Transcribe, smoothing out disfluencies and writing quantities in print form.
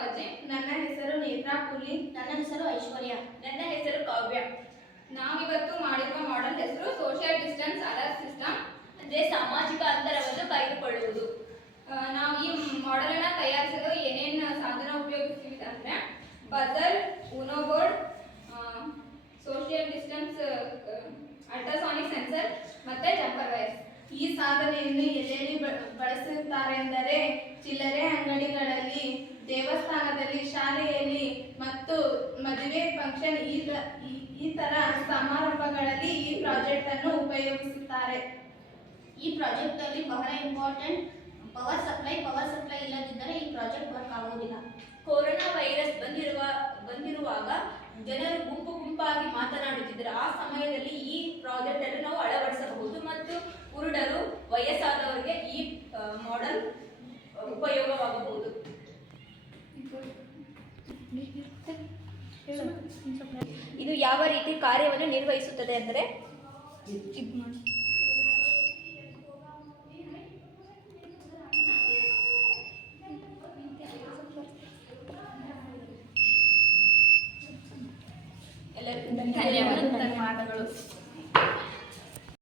ಸಾವಜೆ. ನನ್ನ ಹೆಸರು ನೇತ್ರಾ ಕೂಲಿ. ನನ್ನ ಹೆಸರು ಐಶ್ವರ್ಯ. ನನ್ನ ಹೆಸರು ಕಾವ್ಯ. ನಾವಿವತ್ತು ಮಾಡಿರುವ ಮಾಡೆಲ್ ಹೆಸರು ಸೋಷಿಯಲ್ ಡಿಸ್ಟೆನ್ಸ್ ಅಲರ್ಟ್ ಸಿಸ್ಟಮ್, ಅಂದರೆ ಸಾಮಾಜಿಕ ಅಂತರವನ್ನು ಕಾಯ್ದುಕೊಳ್ಳುವುದು. ನಾವು ಈ ಮಾಡೆಲ್ ತಯಾರಿಸಲು ಏನೇನು ಸಾಧನ ಉಪಯೋಗಿಸ್ತೀವಿ ಅಂದರೆ buzzer, Uno board, social distance ultrasonic sensor ಮತ್ತು ಜಂಪರ್ ವೈರ್ಸ್. ಈ ಸಾಧನೆಯನ್ನು ಎಲ್ಲೆಲ್ಲಿ ಬಳಸುತ್ತಾರೆ ಎಂದರೆ ಚಿಲ್ಲರೆ ಅಂಗಡಿಗಳಲ್ಲಿ, ದೇವಸ್ಥಾನದಲ್ಲಿ, ಶಾಲೆಯಲ್ಲಿ ಮತ್ತು ಮದುವೆ ಫಂಕ್ಷನ್ ಈ ತರ ಸಮಾರಂಭಗಳಲ್ಲಿ ಈ ಪ್ರಾಜೆಕ್ಟ್ ಅನ್ನು ಉಪಯೋಗಿಸುತ್ತಾರೆ. ಈ ಪ್ರಾಜೆಕ್ಟ್ ಅಲ್ಲಿ ಬಹಳ ಇಂಪಾರ್ಟೆಂಟ್ ಪವರ್ ಸಪ್ಲೈ ಇಲ್ಲದಿದ್ದರೆ ಈ ಪ್ರಾಜೆಕ್ಟ್ ವರ್ಕ್ ಆಗುವುದಿಲ್ಲ. ಕೊರೋನಾ ವೈರಸ್ ಬಂದಿರುವಾಗ ಜನರು ಗುಂಪಾಗಿ ಮಾತನಾಡುತ್ತಿದ್ದರು. ಆ ಸಮಯದಲ್ಲಿ ಈ ಪ್ರಾಜೆಕ್ಟ್ ಅನ್ನು ನಾವು ಅಳವಡಿಸಬಹುದು ಮತ್ತು ಕುರುಡರು, ವಯಸ್ಸಾದವರಿಗೆ ಈ ಮಾಡೆಲ್ ಉಪಯೋಗವಾಗಬಹುದು. ಇದು ಯಾವ ರೀತಿ ಕಾರ್ಯವನ್ನು ನಿರ್ವಹಿಸುತ್ತದೆ ಅಂದರೆ ಧನ್ಯವಾದಗಳು.